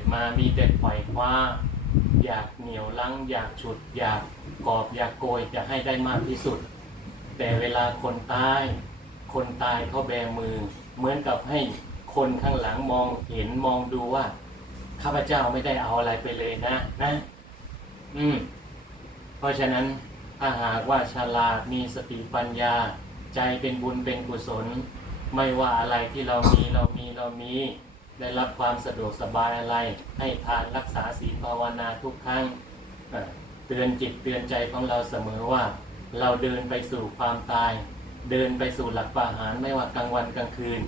ดมามีแต่ไขว่คว้า อยากเหนียวลังอยากฉุด อยากกอบอยากโกยจะให้ได้มากที่สุด แต่เวลาคนตาย คนตายเขาแบมือ เหมือนกับให้คนข้างหลังมองเห็นมองดูว่า ข้าพเจ้าไม่ได้เอาอะไรไปเลยนะนะ อืม เพราะฉะนั้นถ้าหากว่าฉลาดมีสติปัญญา ใจเป็นบุญเป็นกุศล ไม่ว่าอะไรที่เรามีเรามีเรามี ได้รับความสะดวกสบายอะไร ให้ทานรักษาศีลภาวนาทุกครั้งเตือนจิตเตือนใจของเราเสมอว่า เราเดินไปสู่ความตาย เดินไปสู่หลักประหารไม่ว่ากลางวันกลางคืน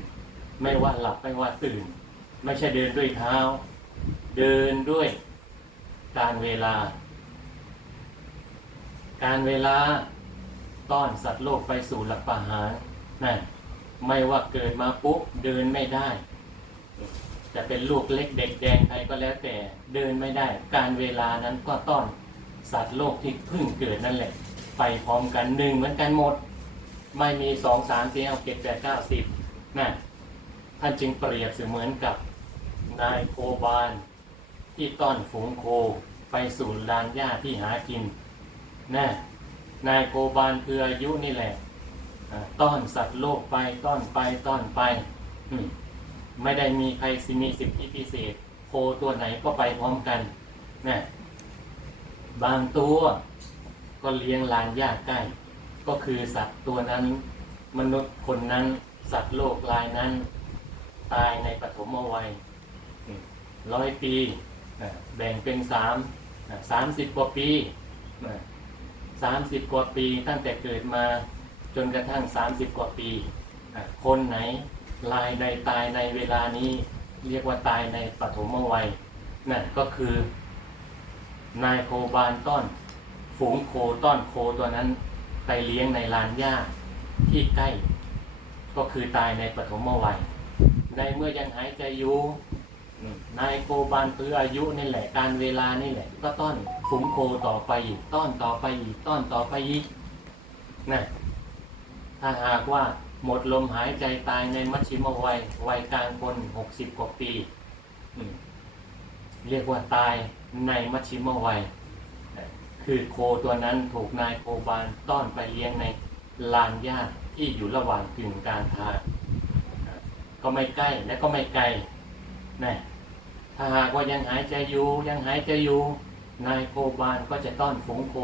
ไม่ว่าหลับไม่ว่าตื่น ไม่ใช่เดินด้วยเท้า เดินด้วยการเวลา การเวลาต้อนสัตว์โลกไปสู่หลักประหารนั่นไม่ว่าเกิดมาปุ๊บเดินไม่ได้ จะเป็นลูกเล็กเด็กแดงใครก็แล้วแต่เดินไม่ได้ การเวลานั้นก็ต้อนสัตว์โลกที่เพิ่งเกิดนั่นแหละ ไปพร้อมกันหนึ่งเหมือนกันหมด ไม่มีสองสามสี่เอาเจ็ดแปดเก้าสิบนั่นท่านจึงเปรียบเสมือนกับนายโคบาล ที่ต้อนฝูงโคไปสู่ลานหญ้าที่หากินนะนายโคบาลคืออายุนี่แหละต้อนสัตว์โลกไปต้อนไปต้อนไปอืม ไม่ได้มีใครสิมีสิทธิพิเศษโคตัวไหนก็ไปพร้อมกันนะบางตัวก็เลี้ยงลานหญ้าใกล้ ก็คือสัตว์ตัวนั้น มนุษย์คนนั้น สัตว์โลกลายนั้น ตายในปฐมวัยร้อยปี แบ่งเป็นสามสามสิบกว่าปีสามสิบกว่าปีตั้งแต่เกิดมาจนกระทั่งสามสิบกว่าปี คนไหน ลายใดตายในเวลานี้ เรียกว่าตายในปฐมวัยนั่นก็คือ นายโคบานต้อนฝูงโคต้อนโคตัวนั้น ไปเลี้ยงในลานหญ้าที่ใกล้ ก็คือตายในปฐมวัยในเมื่อยังหายใจอยู่นายโคบานคืออายุนี่แหละการเวลานี่แหละ ก็ต้อนฝูงโคต่อไปอีกต้อนต่อไปอีกต้อนต่อไปอีกนะถ้าหากว่า หมดลมหายใจตายในมัชชิมวัยวัยกลางคนหกสิบกว่าปี เรียกว่าตายในมัชชิมวัย คือโคตัวนั้นถูกนายโคบานต้อนไปเลี้ยงในลานหญ้าที่อยู่ระหว่างกึ่งกลางทางก็ไม่ใกล้และก็ไม่ไกลนะถ้าหากว่ายังหายใจอยู่ยังหายใจอยู่นายโคบานก็จะต้อนฝูงโค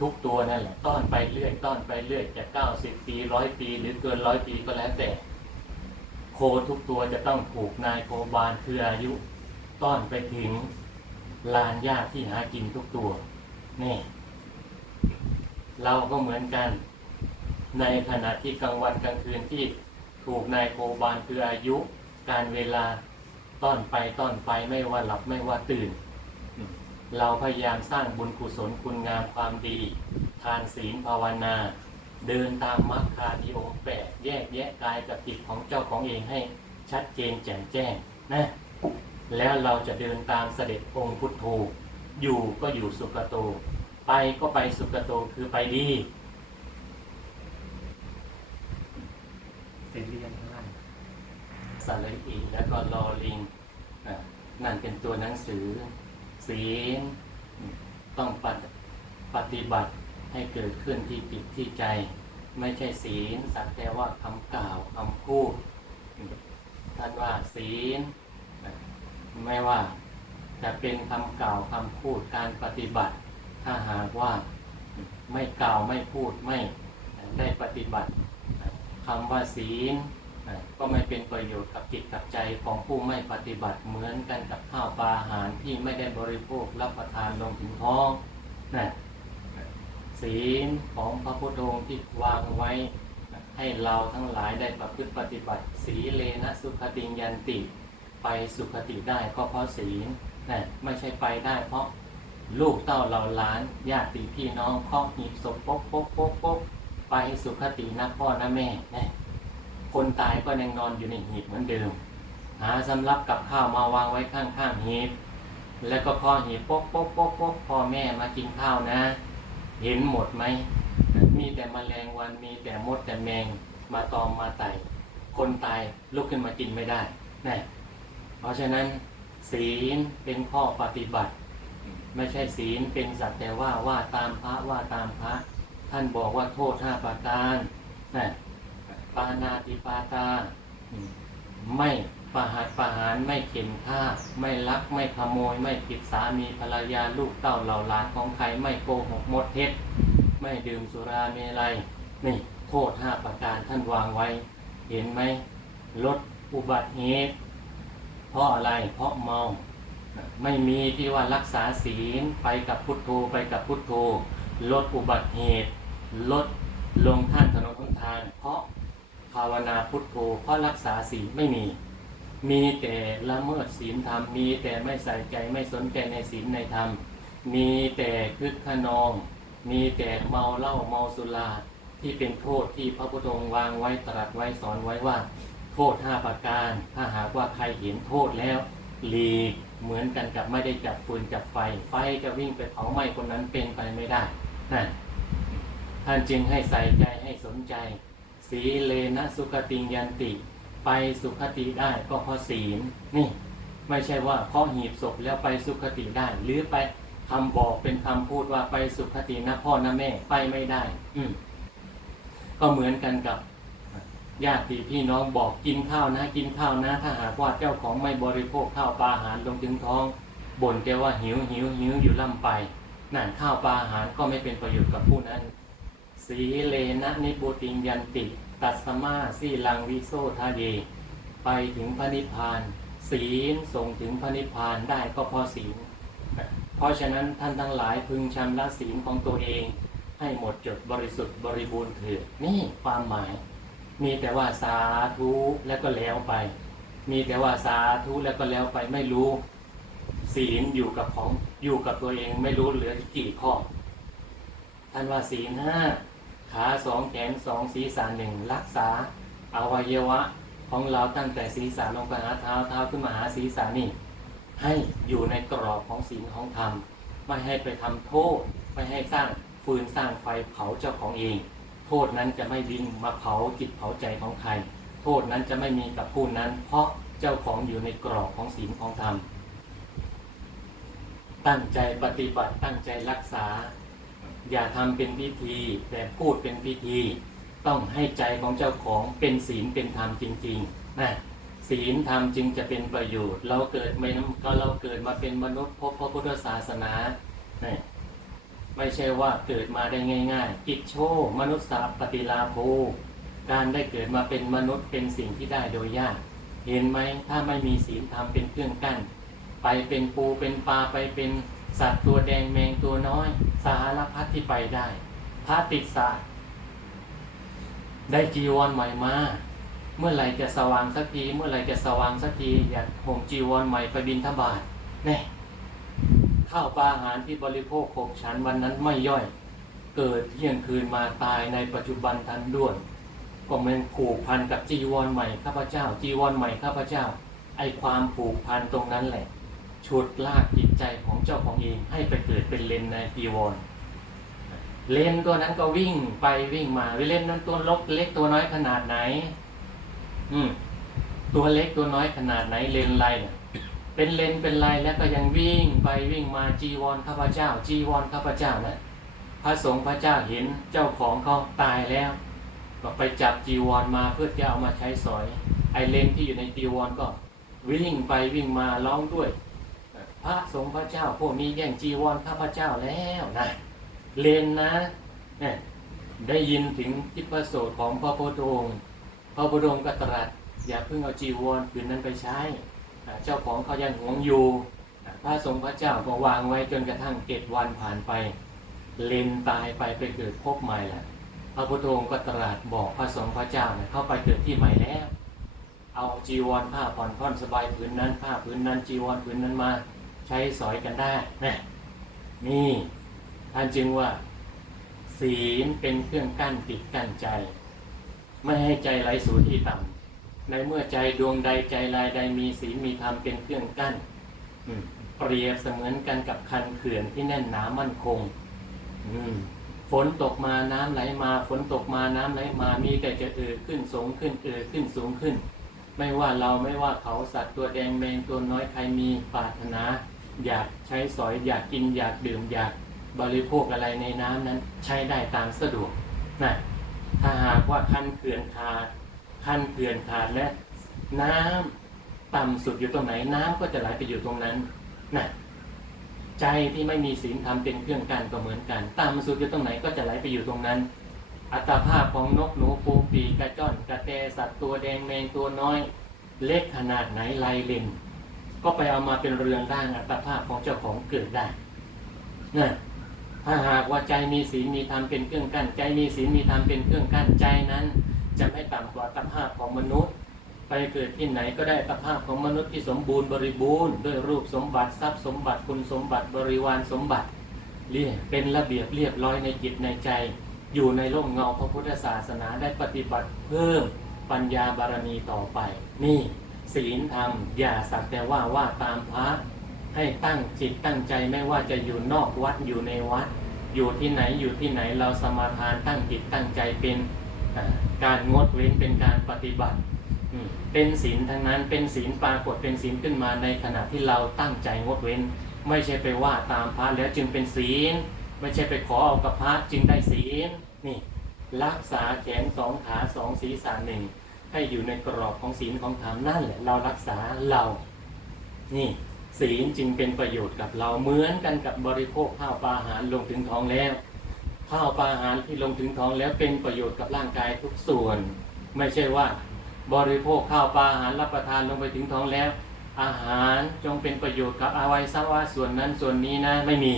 ทุกตัวนั่นแหละต้อนไปเรื่อยต้อนไปเรื่อยจะเก้าสิบปีร้อยปี หรือเกินร้อยปีก็แล้วแต่ โคทุกตัวจะต้องถูกนายโคบานคืออายุ ต้อนไปถึงลานหญ้าที่หากินทุกตัวนี่ เราก็เหมือนกัน ในขณะที่กลางวันกลางคืนที่ถูกนายโคบานคืออายุ การเวลาต้อนไปต้อนไปไม่ว่าหลับไม่ว่าตื่น เราพยายามสร้างบุญกุศลคุณงามความดี ทานศีลภาวนา เดินตามมรรคาดีองค์แปดแยกแยะกายกับจิตของเจ้าของเองให้ชัดเจนแจ่มแจ้งนะแล้วเราจะเดินตามเสด็จองค์พุทโธอยู่ก็อยู่สุกโต ไปก็ไปสุกโตคือไปดีเป็นเรียนข้างล่างสระอีแล้วก็ลอลิงอะนั่นเป็นตัวหนังสือ ศีลต้องปฏิปฏิบัติให้เกิดขึ้นที่จิตที่ใจ ไม่ใช่ศีลสักแต่ว่าคำกล่าวคำพูดท่านว่าศีลไม่ว่าจะเป็นคำกล่าวคำพูดการปฏิบัติ ถ้าหากว่าไม่กล่าวไม่พูดไม่ได้ปฏิบัติคำว่าศีล ก็ไม่เป็นประโยชน์กับจิตกับใจของผู้ไม่ปฏิบัติเหมือนกันกับข้าวปลาอาหารที่ไม่ได้บริโภครับประทานลงถึงท้องนะศีลของพระพุทธองค์ที่วางไว้ให้เราทั้งหลายได้ประพฤติปฏิบัติ สีเลนะสุขติยันติ ไปสุขติได้ก็เพราะศีลนะไม่ใช่ไปได้เพราะลูกเต้าเราล้านญาติพี่น้องครอบหีบศพปกปกปกปกไปสุขตินะพ่อนะแม่นะ คนตายก็ยังนอนอยู่ในหีบเหมือนเดิม หาสำรับกับข้าวมาวางไว้ข้างๆหีบ แล้วก็พอหีบป๊กป๊กป๊กป๊กพ่อแม่มากินข้าวนะ เห็นหมดไหม มีแต่มแมลงวันมีแต่มดแต่แมงมาตอมมาไต่คนตายลุกขึ้นมากินไม่ได้นะเพราะฉะนั้นศีลเป็นข้อปฏิบัติ ไม่ใช่ศีลเป็นสักแต่ว่าว่าตามพระว่าตามพระ ท่านบอกว่าโทษห้าประการนะานาติปาตา ไม่ประหัตประหารไม่เข็นฆ่า ไม่ลักไม่ขโมย ไม่ผิดสามีภรรยาลูกเต้าเหล่าหลานของใครไม่โกหกมดเท็จ ไม่ดื่มสุราเมลัยนี่โทษห้าประการท่านวางไว้ เห็นไหมลดอุบัติเหตุเพราะอะไรเพราะเมา ไม่มีที่ว่ารักษาศีลไปกับพุทโธไปกับพุทโธลดอุบัติเหตุ ลดลงท่านถนนทาง เพราะ ภาวนาพุทโธเพราะรักษาศีลไม่มี มีแต่ละเมิดศีลธรรม มีแต่ไม่ใส่ใจไม่สนใจในศีลในธรรม มีแต่คึกขนอง มีแต่เมาเหล้าเมาสุราที่เป็นโทษที่พระพุทธองค์วางไว้ตรัสไว้สอนไว้ว่า โทษห้าประการ ถ้าหากว่าใครเห็นโทษแล้วหลีกเหมือนกันกับไม่ได้จับฟืนจับไฟ ไฟจะวิ่งไปเผาไหม้คนนั้นเป็นไปไม่ได้นั่นท่านจึงให้ใส่ใจให้สนใจ สีเลนะสุขติยันติ ไปสุขติได้ก็เพราะศีลนี่ ไม่ใช่ว่าเพราะหีบศพแล้วไปสุขติได้ หรือไปคำบอกเป็นคำพูดว่าไปสุขตินะพ่อนะแม่ไปไม่ได้ อืก็เหมือนกันกับญาติพี่น้องบอกกินข้าวนะ กินข้าวนะ ถ้าหากว่าเจ้าของไม่บริโภคข้าวปลาอาหารลงถึงท้องบ่นแต่ว่าหิวหิวหิวอยู่ล่ำไปนั่นข้าวปลาอาหารก็ไม่เป็นประโยชน์กับผู้นั้น สีเลนะนิบุติงยันติ ตัสมาสีลังวิโซทาเย ไปถึงพระนิพพาน ศีลส่งถึงพระนิพพานได้ก็พราะศีล เพราะฉะนั้นท่านทั้งหลายพึงชำระศีลของตัวเอง ให้หมดจดบริสุทธิ์บริบูรณ์เถิดนี่ความหมาย มีแต่ว่าสาธุแล้วก็แล้วไป มีแต่ว่าสาธุแล้วก็แล้วไปไม่รู้ ศีลอยู่กับของอยู่กับตัวเองไม่รู้เหลือกี่ข้อท่านว่าศีลห้า ขาสองแขนสองศีรษะหนึ่งรักษาอวัยวะของเราตั้งแต่ศีรษะลงไปหาเท้าเท้าขึ้นมาหาศีรษะนี่ ให้อยู่ในกรอบของศีลของธรรม ไม่ให้ไปทำโทษ ไม่ให้สร้างฟืนสร้างไฟเผาเจ้าของเอง โทษนั้นจะไม่บินมาเผาจิตเผาใจของใคร โทษนั้นจะไม่มีกับผู้นั้น เพราะเจ้าของอยู่ในกรอบของศีลของธรรม ตั้งใจปฏิบัติตั้งใจรักษา อย่าทำเป็นพิธี แต่พูดเป็นพิธี ต้องให้ใจของเจ้าของเป็นศีลเป็นธรรมจริงๆนะศีลธรรมจึงจะเป็นประโยชน์ เราเกิดไม่ก็เราเกิดมาเป็นมนุษย์พบพระพุทธศาสนาไม่ใช่ว่าเกิดมาได้ง่ายๆกิจโชมนุษย์สาปฏิลาโภการได้เกิดมาเป็นมนุษย์เป็นสิ่งที่ได้โดยยาก เห็นไหมถ้าไม่มีศีลธรรมเป็นเครื่องกั้น ไปเป็นปูเป็นปลาไปเป็น สัตว์ตัวแดงแมงตัวน้อย สารพัดที่ไปได้ พระติดสาได้จีวรใหม่มา เมื่อไหร่จะสว่างสักที เมื่อไหร่จะสว่างสักทีอยากห่มจีวรใหม่ไปบินทบาทแน่ข้าวปลาอาหารที่บริโภคขบฉันวันนั้นไม่ย่อย เกิดเที่ยงคืนมาตายในปัจจุบันทันด่วนก็มันผูกพันกับจีวรใหม่ข้าพเจ้า จีวรใหม่ข้าพเจ้า ไอความผูกพันตรงนั้นแหละ ฉุดลากจิตใจของเจ้าของเองให้ไปเกิดเป็นเลนในจีวรเลนตัวนั้นก็วิ่งไปวิ่งมาเลนนั้นตัวลกเล็กตัวน้อยขนาดไหน อืมตัวเล็กตัวน้อยขนาดไหนเลนไรเนี่ยเป็นเลนเป็นลายแล้วก็ยังวิ่งไปวิ่งมาจีวรข้าพเจ้า จีวรข้าพเจ้าน่ะพระสงฆ์พระเจ้าเห็นเจ้าของเขาตายแล้วก็ไปจับจีวรมาเพื่อจะเอามาใช้สอย ไอเลนที่อยู่ในจีวรก็ วิ่งไปวิ่งมาร้องด้วย พระสงฆ์พระเจ้าพวกนี้แย่งจีวรข้าพเจ้าแล้วนะเลนนะเนี่ยได้ยินถึงทิพโสตของพระพุทธองค์พระพุทธองค์ก็ตรัสอย่าเพิ่งเอาจีวรผืนนั้นไปใช้เจ้าของเขายังหวงอยู่พระสงฆ์พระเจ้าก็วางไว้จนกระทั่งเจ็ดวันผ่านไป เลนตายไปไปเกิดภพใหม่แหละพระพุทธองค์ก็ตรัสบอกพระสงฆ์พระเจ้าเนี่ยเข้าไปเกิดที่ใหม่แล้ว เอาจีวรผ้าผ่อนท่อนสบายผืนนั้นผ้าผืนนั้นจีวรผืนนั้นมา ช้สอยกันได้นะนี่ท่านจึงว่า ศีลเป็นเครื่องกั้นติดกั้นใจ ไม่ให้ใจไหลสู่ที่ต่ำในเมื่อใจดวงใดใจลายใดมีศีลมีธรรมเป็นเครื่องกั้นเปรียบเสมือนกันกับคันเขื่อนที่แน่นหนามั่นคงฝนตกมาน้ำไหลมาฝนตกมาน้ำไหลมามีแต่จะเอ่อขึ้นสูงขึ้นเอ่อขึ้นสูงขึ้น ไม่ว่าเราไม่ว่าเขาสัตว์ตัวแดงแมงตัวน้อยใครมีปรารถนา อยากใช้สอยอยากกินอยากดื่มอยากบริโภคอะไรในน้ำนั้นใช้ได้ตามสะดวกนะถ้าหากว่าคันเขื่อนขาดคันเขื่อนขาดและน้ำต่ำสุดอยู่ตรงไหนน้ำก็จะไหลไปอยู่ตรงนั้นนะใจที่ไม่มีศีลธรรมเป็นเครื่องกันก็เหมือนกันต่ำสุดอยู่ตรงไหนก็จะไหลไปอยู่ตรงนั้น อัตภาพของนกหนูปูปีกระจ้อนกระแตสัตว์ตัวแดงแมงตัวน้อย เล็กขนาดไหนลายเล่น ก็ไปเอามาเป็นเรือนร่างอัตภาพของเจ้าของเกิดได้นะถ้าหากว่าใจมีศีลมีธรรมเป็นเครื่องกั้น ใจมีศีลมีธรรมเป็นเครื่องกั้นใจนั้น จะไม่ต่ำกว่าอัตภาพของมนุษย์ ไปเกิดที่ไหนก็ได้อัตภาพของมนุษย์ที่สมบูรณ์บริบูรณ์ด้วยรูปสมบัติทรัพย์สมบัติคุณสมบัติบริวารสมบัติเรียเป็นระเบียบเรียบร้อยในจิตในใจ อยู่ในร่มเงาพระพุทธศาสนาได้ปฏิบัติเพิ่มปัญญาบารมีต่อไป นี่ ศีลธรรม อย่าสักแต่ว่าว่าตามพระ ให้ตั้งจิตตั้งใจไม่ว่าจะอยู่นอกวัดอยู่ในวัด อยู่ที่ไหนอยู่ที่ไหนเราสมาทานตั้งจิตตั้งใจเป็นการงดเว้นเป็นการปฏิบัติ เป็นศีลทั้งนั้นเป็นศีลปรากฏเป็นศีลขึ้นมาในขณะที่เราตั้งใจงดเว้น ไม่ใช่ไปว่าตามพระแล้วจึงเป็นศีล ไม่ใช่ไปขอเอากับพระจึงได้ศีลนี่รักษาแขนสองขาสองศีรษะหนึ่ง ให้อยู่ในกรอบของศีลของธรรมนั่นแหละเรารักษาเรา นี่ศีลจึงเป็นประโยชน์กับเราเหมือนกันกับบริโภคข้าวปลาอาหารลงถึงท้องแล้ว ข้าวปลาอาหารที่ลงถึงท้องแล้วเป็นประโยชน์กับร่างกายทุกส่วน ไม่ใช่ว่า บริโภคข้าวปลาอาหารรับประทานลงไปถึงท้องแล้ว อาหารจงเป็นประโยชน์กับอวัยวะส่วนนั้นส่วนนี้นะไม่มี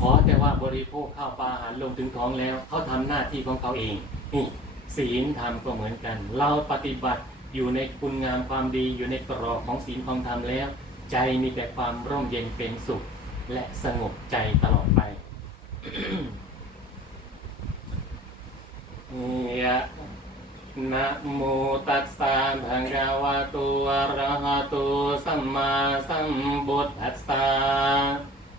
ขอแต่ว่าบริโภคข้าวปลาอาหารลงถึงท้องแล้วเขาทำหน้าที่ของเขาเองนี่ ศีลธรรมก็เหมือนกัน เราปฏิบัติอยู่ในคุณงามความดีอยู่ในกรอบของศีลของธรรมแล้ว ใจมีแต่ความร่มเย็นเป็นสุข และสงบใจตลอดไปยะนะโมตัสสะภะคะวะโตอะระหะโตสัมมาสัมพุทธัสสะ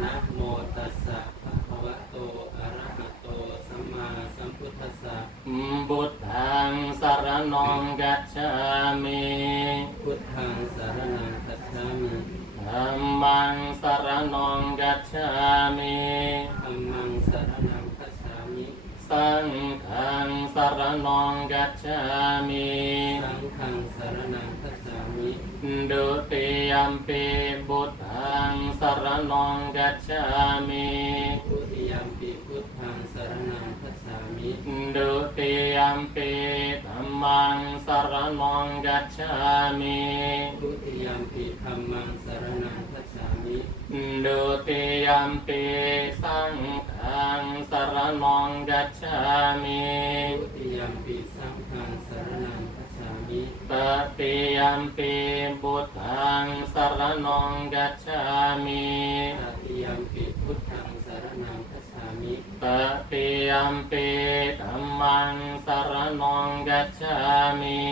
นะโมตัสสะภะคะวะโตอะระหะโตสัมมาสัมพุทธัสสะบุตทังสารนองกัจฉามิพุทธังสารนังคัจฉามิธัมมังสารนองกัจฉามิธัมมังสารนังคัจฉามิสังฆังสารนองกัจฉามิสังฆังสารนังคัจฉามิ ดุติยมปิบุตทังสารนองกัจฉามิพุทธิยัมปิพุทธังสารนังคัจฉามิดุติยมปิธัมมังสารนองกัจฉามิทุติยมปิธรรมังสารนังคัจฉามิดุติยมปิสังฆังสารนองกัจฉามิทุติยมปิสังฆังสารนัง คัจฉามิตติยมปิบุตทังสารนองกัจฉามิตติยมปิพุทธังสารนังคัจฉามิตติยมปิธัมมังสารนองกัจฉามิ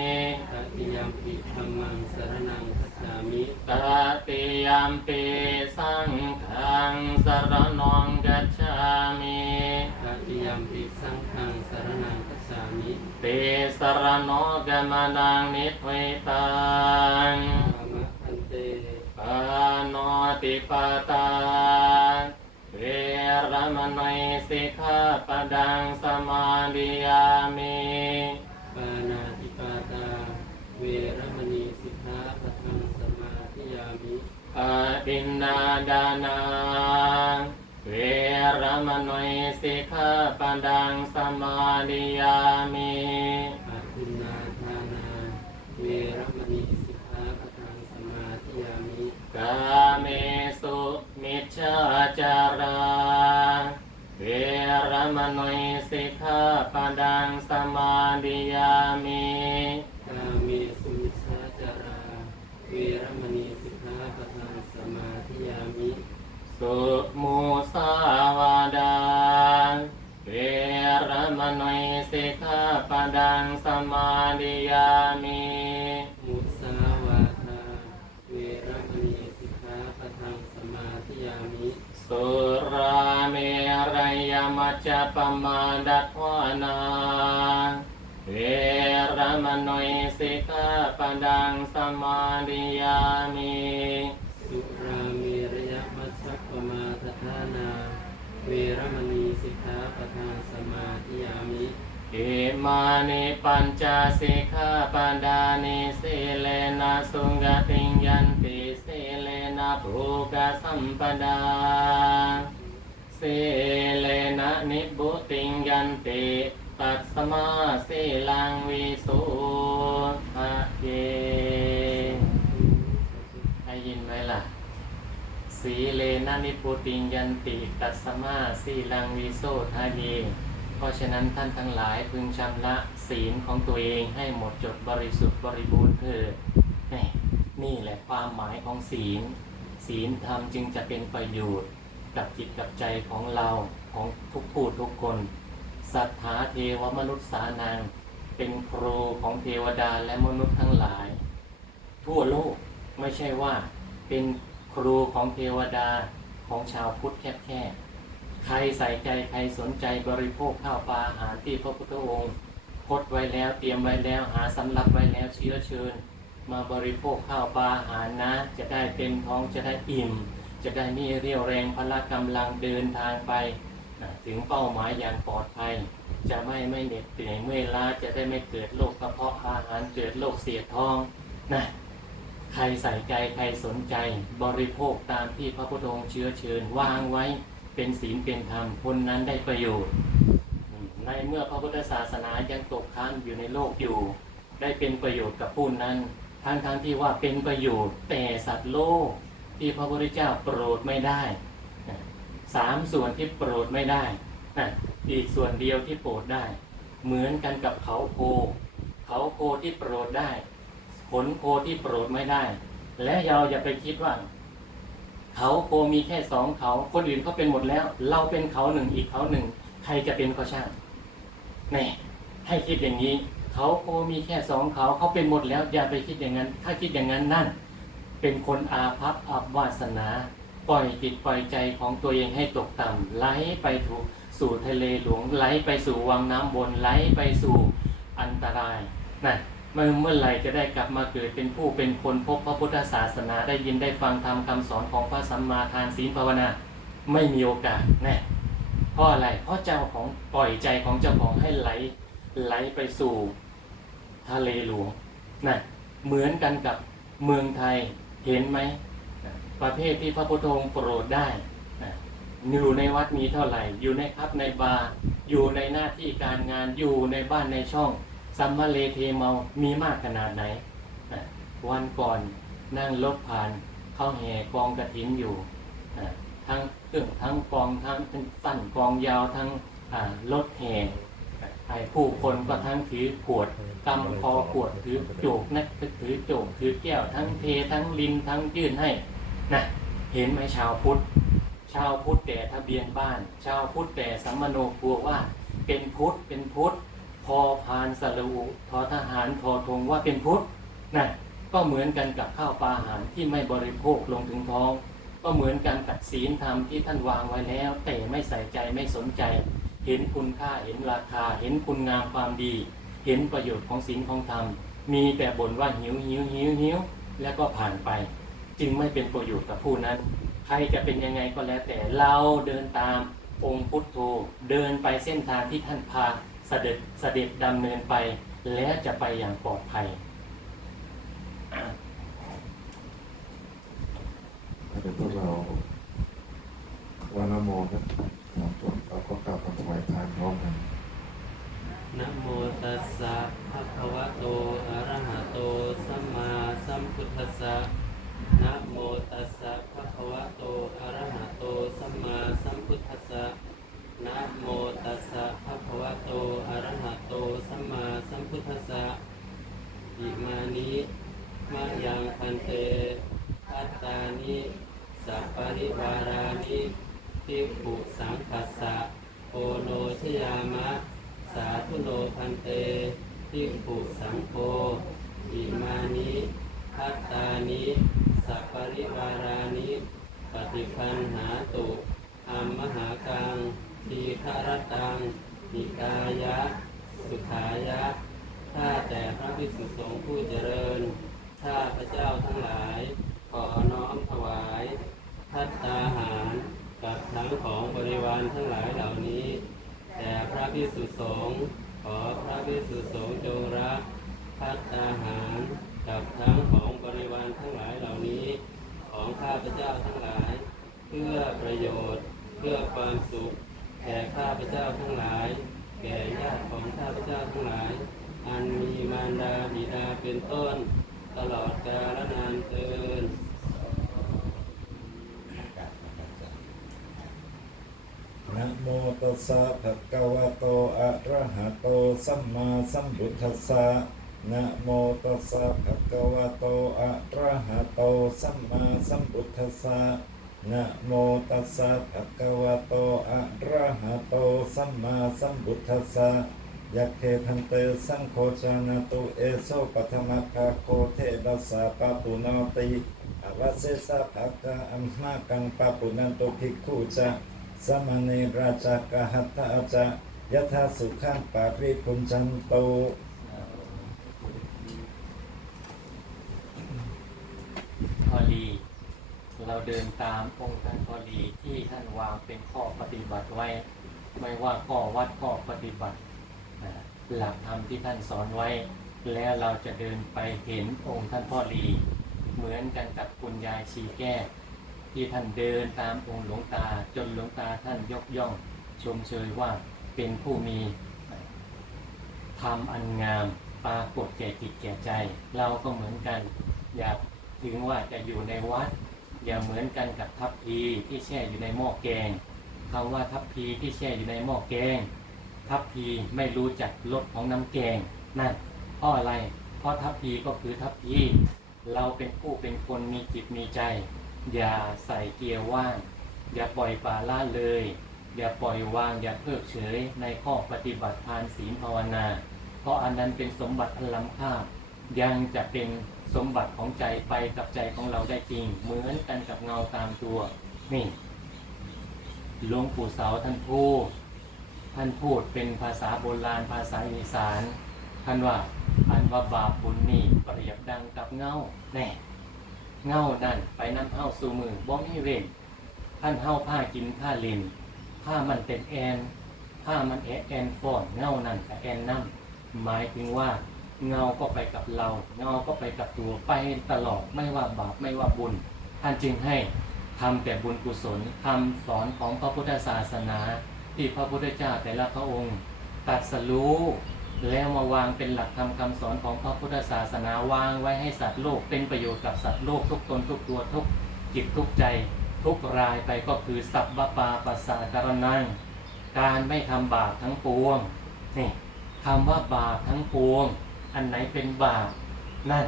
ตติยมปิธรรมังสารนังคัจฉามิตติยมปิสังฆังสารนองกัจฉามิตติยมปิสังฆังสารนังคัจฉามิ เตสรโนกมดังนิทวิตังธรรมะพันเตปาโนติปตาเวรมณีสิกขาปดังสมาดิยามิปานาติปาตาเวรมณีสิกขาปะทังสมาธิยามิอาดินนาดานา เวรมนุยสิกขาปดังสมาดิยามิปัจจินาทานาเวรมณีสิกขาปดังสมาธิยามิกาเมสุมิชาจาราเวรมนุยสิกขาปดังสมาดิยามิกาเมสุมิชาจาราเวรมณีสิกขาปดังสมาธิยามิ สาวาดาเวรมณีสิกขาปดังสมาดิยามิมุสาวาทาเวรมณีสิกขาปะทังสมาธิยามิสุราเมรยมัจจปมาดัทวานาเวรมณีสิกขาปดังสมาดิยามิ สุราเมรยมัสสะปมาทฐานา เวรมณีสิกขาปะทังสมาธิยามิเอมานิปัญจสิกขาปดานิสิเลนะสุงกติงยันติสิเลนะภูกสัมปดาสิเลนะนิบุติงยันติตัสมาสิลังวิสุทะเยได้ยินไหมล่ะ สีเลนะนิพุติงยันติตัสมาสีลังวิโสทาเย เพราะฉะนั้นท่านทั้งหลายพึงชำระศีลของตัวเองให้หมดจดบริสุทธิ์บริบูรณ์เถิดนี่แหละความหมายของศีล ศีลธรรมจึงจะเป็นประโยชน์กับจิตกับใจของเราของทุกผู้ทุกคน สัทธาเทวมนุษย์สานาง เป็นครูของเทวดาและมนุษย์ทั้งหลาย ทั่วโลกไม่ใช่ว่าเป็น ครูของเทวดาของชาวพุทธแค่ๆใครใส่ใจใครสนใจบริโภคข้าวปลาอาหารที่พระพุทธองค์พดไว้แล้วเตรียมไว้แล้วหาสำรับไว้แล้วเชื้อเชิญ มาบริโภคข้าวปลาอาหารนะ จะได้เต็มท้องจะได้อิ่ม จะได้มีเรี่ยวแรงพละกำลังเดินทางไป ถึงเป้าหมายอย่างปลอดภัย จะไม่ไม่เหน็ดเหนื่อยเมื่อยล้าจะได้ไม่เกิดโรคกระเพาะอาหารเกิดโรคเสียท้องนะ ใครใส่ใจใครสนใจ บริโภคตามที่พระพุทธองค์เชื้อเชิญวางไว้เป็นศีลเป็นธรรมคนนั้นได้ประโยชน์ ในเมื่อพระพุทธศาสนายังตกค้างอยู่ในโลกอยู่ ได้เป็นประโยชน์กับผู้นั้นทั้งทั้งๆที่ว่าเป็นประโยชน์แต่สัตว์โลกที่พระพุทธเจ้าโปรดไม่ได้สามส่วนที่โปรดไม่ได้อีกส่วนเดียวที่โปรดได้ เหมือนกันกับเขาโคเขาโคที่โปรดได้ ผลโพที่โปรดไม่ได้ และเราอย่าไปคิดว่า เขาโคมีแค่สองเขา คนอื่นเขาเป็นหมดแล้ว เราเป็นเขาหนึ่งอีกเขาหนึ่ง ใครจะเป็นก็ช่างแน่ให้คิดอย่างนี้ เขาโคมีแค่สองเขาเขาเป็นหมดแล้ว อย่าไปคิดอย่างนั้น ถ้าคิดอย่างนั้นนั่น เป็นคนอาภัพอับวาสนา ปล่อยจิตปล่อยใจของตัวเองให้ตกต่ำไหลไปถูกสู่ทะเลหลวงไหลไปสู่วังน้ำวนไหลไปสู่อันตรายนั่น เมื่อเมื่อไหร่จะได้กลับมาเกิดเป็นผู้เป็นคนพบพระพุทธศาสนาได้ยินได้ฟังธรรมคำสอนของพระสัมมาทานศีลภาวนา ไม่มีโอกาสแน่เพราะอะไรเพราะเจ้าของปล่อยใจของเจ้าของให้ไหลไหลไปสู่ทะเลหลวงนะเหมือนกันกับเมืองไทยเห็นไหมนะประเภทที่พระพุทธองค์โปรดได้นะอยู่ในวัดมีเท่าไหร่ อยู่ในครับในบาร์อยู่ในหน้าที่การงานอยู่ในบ้านในช่อง สัมมาเลเทเมามีมากขนาดไหน วันก่อนนั่งรถผ่านเข้าแห่กองกระถินอยู่ ทั้งเครื่องทั้งกองทั้งสั้นกองยาวทั้งอ่ารถแห่ไอ้ผู้คนก็ทั้งถือขวดกำคอขวดถือโจกนะถือโจกถือแก้วทั้งเททั้งลินทั้งยื่นให้นะเห็นไหมชาวพุทธ ชาวพุทธแต่ทะเบียนบ้าน ชาวพุทธแต่สัมมโนครัวว่า เป็นพุทธเป็นพุทธ อพานสระอุทอทหารทอทงว่าเป็นพุทธนะก็เหมือนกันกับข้าวปลาอาหารที่ไม่บริโภคลงถึงท้อง ก็เหมือนกันกับศีลธรรมที่ท่านวางไว้แล้ว แต่ไม่ใส่ใจไม่สนใจ เห็นคุณค่าเห็นราคา เห็นคุณงามความดี เห็นประโยชน์ของศีลของธรรม มีแต่บ่นว่าหิวหิวหิวหิวแล้วก็ผ่านไป จึงไม่เป็นประโยชน์กับผู้นั้น ใครจะเป็นยังไงก็แล้วแต่เราเดินตามองค์พุทโธเดินไปเส้นทางที่ท่านพา เสด็จเสด็จดำเนินไปแล้วจะไปอย่างปลอดภัยเดี๋ยวพวกเราวันละโมครับครับผมเราก็กล่าวคำถวายทานพร้อมกันนะโมตัสสะภะคะวะโต อะระหะโต สัมมาสัมพุทธัสสะนะโมตัสสะภะคะวะโต อะระหะโต สัมมาสัมพุทธัสสะนะโมตัสสะภะคะวะโต อะระหะโต สัมมาสัมพุทธัสสะอิมานิมายังพันเตอัตตานิ สั สัปริวารานิภิกขุสังคัสสะโอโนชยามะ สาธุโนพันเตภิกขุสังโฆอิมานิพัตตานิสัปริวารานิปฏิคันหาตุอัมมหากังทีฆรตังนิกายะ สุขายะ ข้าแต่พระภิกษุสงฆ์ผู้เจริญ ข้าพระเจ้าทั้งหลาย ขอน้อมถวายพัตตาหารกับทั้งของบริวารทั้งหลายเหล่านี้แต่พระภิกษุสงฆ์ขอพระภิกษุสงฆ์จงรับพัตตาหารกับทั้งของบริวารทั้งหลายเหล่านี้ ของข้าพเจ้าทั้งหลาย เพื่อประโยชน์เพื่อความสุขแก่ข้าพเจ้าทั้งหลาย แก่ญาติของข้าพเจ้าทั้งหลาย อันมีมารดาบิดาเป็นต้น ตลอดกาลนานเทิน นะโมตัสสะภะคะวะโตอะระหะโต สัมมาสัมพุทธัสสะนะโมตัสสะภะคะวะโตอะระหะโตสัมมาสัมพุทธัสสะนะโมตัสสะภะคะวะโตอะระหะโตสัมมาสัมพุทธัสสะยัคเคพันเตสังโฆจานาตุเอโสปัทมะภะโคเทดัสสะปะปุณติอวสเสสะภะคะอัมมากังปะปุนันตุภิกขุจะสมณีราชากหัตถาจะ ยะธาสุขังปาริพุญจันโตพอดีเราเดินตามองค์ท่านพอดีที่ท่านวางเป็นข้อปฏิบัติไว้ ไม่ว่าข้อวัดข้อปฏิบัติหลักธรรมที่ท่านสอนไว้ แล้วเราจะเดินไปเห็นองค์ท่านพ่อดีเหมือนกันกับคุณยายชีแก้ที่ท่านเดินตามองค์หลวงตาจนหลวงตาท่านยกย่อง ชมเชยว่า เป็นผู้มีธรรมอันงามปรากฏแก่จิตแก่ใจ เราก็เหมือนกัน อย่าถึงว่าจะอยู่ในวัด อย่าเหมือนกันกับทัพพีที่แช่อยู่ในหม้อแกงคำว่าทัพพีที่แช่อยู่ในหม้อแกง ทัพพีไม่รู้จักรสของน้ำแกงนั่นเพราะอะไร เพราะทัพพีก็คือทัพพีเราเป็นผู้เป็นคนมีจิตมีใจ อย่าใส่เกียร์ว่าง อย่าปล่อยปละละเลย อย่าปล่อยวางอย่าเพิกเฉยในข้อปฏิบัติทานศีลภาวนา เพราะอันนั้นเป็นสมบัติอันล้ำค่า ยังจะเป็นสมบัติของใจไปกับใจของเราได้จริง เหมือนกันกับเงาตามตัว นี่หลวงปู่เสาท่านพูดท่านพูดเป็นภาษาโบราณภาษาอีสาน ท่านว่าอันว่าบาปบุญนี่เปรียบดังกับเงาแน่เงานั่นไปน้ำเฮาสู่มือบ่มีเว้นท่านเฮาผ้ากินผ้าลิน ผ้ามันเป็นแอนผ้ามันแอแอนฟอนเงานั่นกับแอนน้ำหมายถึงว่าเงาก็ไปกับเรา เงาก็ไปกับตัวไปตลอดไม่ว่าบาปไม่ว่าบุญ ท่านจึงให้ทำแต่บุญกุศลคำสอนของพระพุทธศาสนา ที่พระพุทธเจ้าแต่ละพระองค์ตรัสรู้แล้วมาวางเป็นหลักธรรมคำสอนของพระพุทธศาสนาวางไว้ให้สัตว์โลกเป็นประโยชน์กับสัตว์โลกทุกตนทุกตัวทุกจิตทุกใจ ทุกรายไปก็คือสัพพปาปัสสะการนังการไม่ทำบาปทั้งปวงนี่คำว่าบาปทั้งปวง อันไหนเป็นบาปนั่น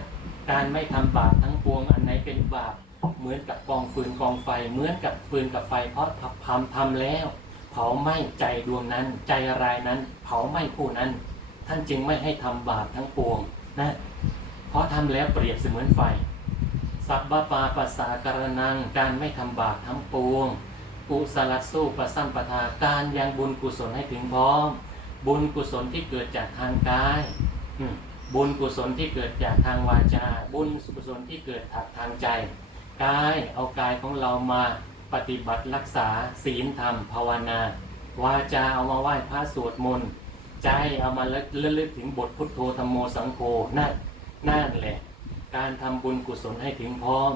การไม่ทำบาปทั้งปวง อันไหนเป็นบาป เหมือนกับกองฟืนกองไฟ เหมือนกับฟืนกับไฟ เพราะทำทำแล้ว เผาไหม้ใจดวงนั้น ใจรายนั้น เผาไหม้ผู้นั้น ท่านจึงไม่ให้ทำบาปทั้งปวงนะเพราะทำแล้วเปรียบเสมือนไฟ สัพพปาปัสสะการนัง การไม่ทำบาปทั้งปวง กุศลสู้ประสัมปทาการยังบุญกุศลให้ถึงพร้อม บุญกุศลที่เกิดจากทางกาย บุญกุศลที่เกิดจากทางวาจา บุญกุศลที่เกิดจากทางใจ กาย เอากายของเรามาปฏิบัติรักษาศีลธรรมภาวนา วาจาเอามาไหว้พระสวดมนต์ ใจเอามาระลึกถึงบทพุทโธธรรมโมสังโฆนั่นนั่นแหละ การทำบุญกุศลให้ถึงพร้อม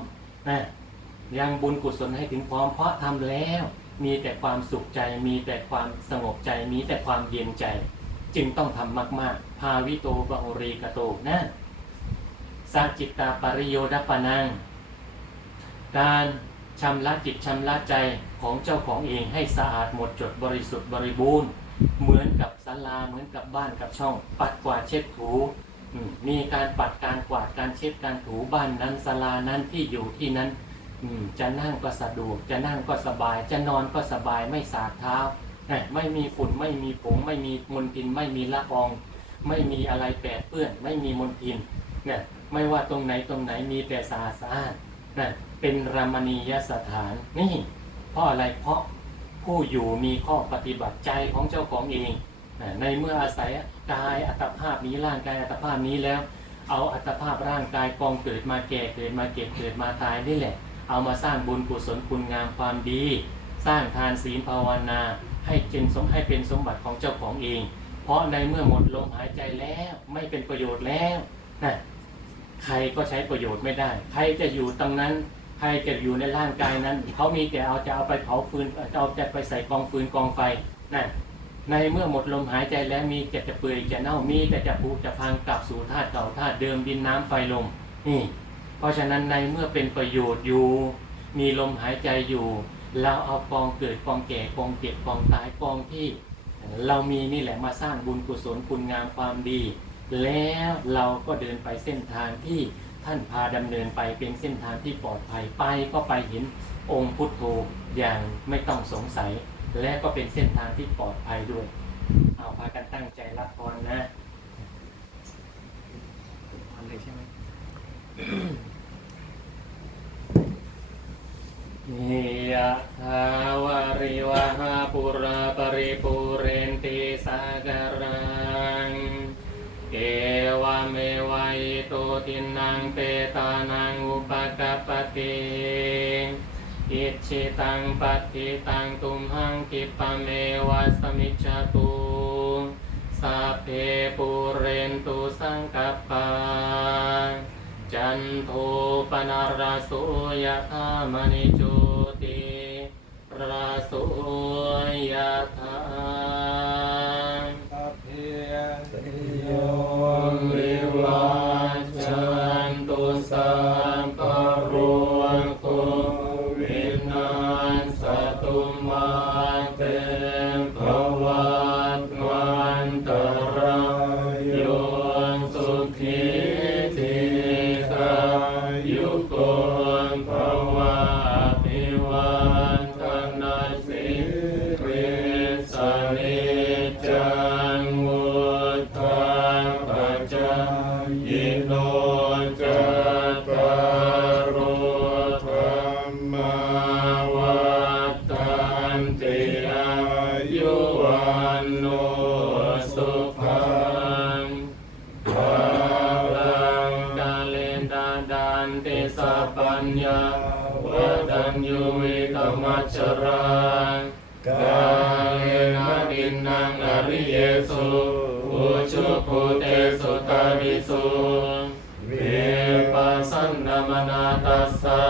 นะยังบุญกุศลให้ถึงพร้อม เพราะทำแล้วมีแต่ความสุขใจ มีแต่ความสงบใจ มีแต่ความเย็นใจ จึงต้องทำมาก ๆ ภาวิโตบโอรีกโตนะสาจิตตาปริโยดปนัง การชำระจิตชำระใจของเจ้าของเองให้สะอาดหมดจดบริสุทธิ์บริบูรณ์ เหมือนกับศาลาเหมือนกับบ้านกับช่อง ปัดกวาดเช็ดถู มีการปัดการกวาดการเช็ดการถูบ้านนั้นศาลานั้นที่อยู่ที่นั้นจะนั่งก็สะดวก จะนั่งก็สบาย จะนอนก็สบายไม่สาดเท้าไม่มีฝุ่นไม่มีผงไม่มีมลทินไม่มีละออง ไม่มีอะไรแปดเปื้อน ไม่มีมลทินเนี่ยไม่ว่าตรงไหนตรงไหนมีแต่สะอาดสะอาดนะเป็นรามณียสถานนี่เพราะอะไรเพราะผู้อยู่มีข้อปฏิบัติใจของเจ้าของเอง ในเมื่ออาศัยกายอัตภาพนี้ร่างกายอัตภาพนี้แล้ว เอาอัตภาพร่างกายกองเกิดมาแก่เกิดมาเก็บเกิดมาตายนี่แหละ เอามาสร้างบุญกุศลคุณงามความดี สร้างทานศีลภาวนา ให้จึงสมให้เป็นสมบัติของเจ้าของเอง เพราะในเมื่อหมดลมหายใจแล้วไม่เป็นประโยชน์แล้วนะใครก็ใช้ประโยชน์ไม่ได้ ใครจะอยู่ตรงนั้นใครจะอยู่ในร่างกายนั้นเขามีแต่เอาจะเอาไปเผาฟืนจะเอาจะไปใส่กองฟืนกองไฟนะ ในเมื่อหมดลมหายใจแล้วมีแต่จะเปื่อยจะเน่ามีแต่จะผุจะพังกลับสู่ธาตุเก่าธาตุเดิมดินน้ำไฟลมนี่ เพราะฉะนั้นในเมื่อเป็นประโยชน์อยู่ มีลมหายใจอยู่ เราเอากองเกิดกองแก่กองเจ็บกองตายกองที่ เรามีนี่แหละมาสร้างบุญกุศลคุณงามความดี แล้วเราก็เดินไปเส้นทางที่ท่านพาดำเนินไปเป็นเส้นทางที่ปลอดภัยไปก็ไปเห็นองค์พุทโธอย่างไม่ต้องสงสัย และก็เป็นเส้นทางที่ปลอดภัยด้วย เอาพากันตั้งใจรับพรนะพรเลยใช่ไหมนิยทาวาริวหาปุราปริปุเรนติสาการัง เอวเมวัยโตทินังเปตานังอุปกปปติ อิชิตังปฏิตังตุมหังกิปะเมวะสมิจจตุสัพเพปุเรนตุสังกัปปาจันโทปนาราโสยธามณิโจติราโสยธา สัพปัญญาวดัญญูวิกมัจฉรังกาเลนะดินนังอริเยสุอุชุภูเตสุตาริสุวิปัสสนนมนาตัสสะ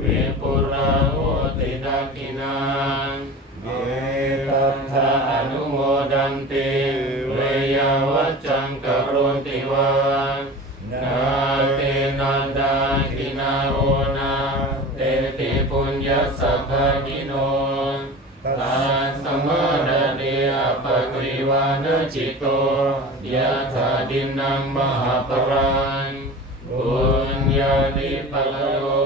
วิปุราโหติดักินังเยตัทธาอนุโมดันติเวยาวัจ สัพพะกิโนตาสมาดาเดียปกริวานจิตโตยะถาดินังมหาปรังบุญญาณิปะโล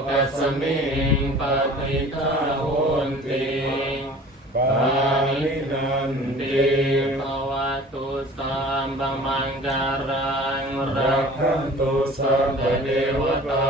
กัสมิงปฏิทาโหนติปาลินันติติภวตุสัมปมังการังรักขันตุสัพพเทวตา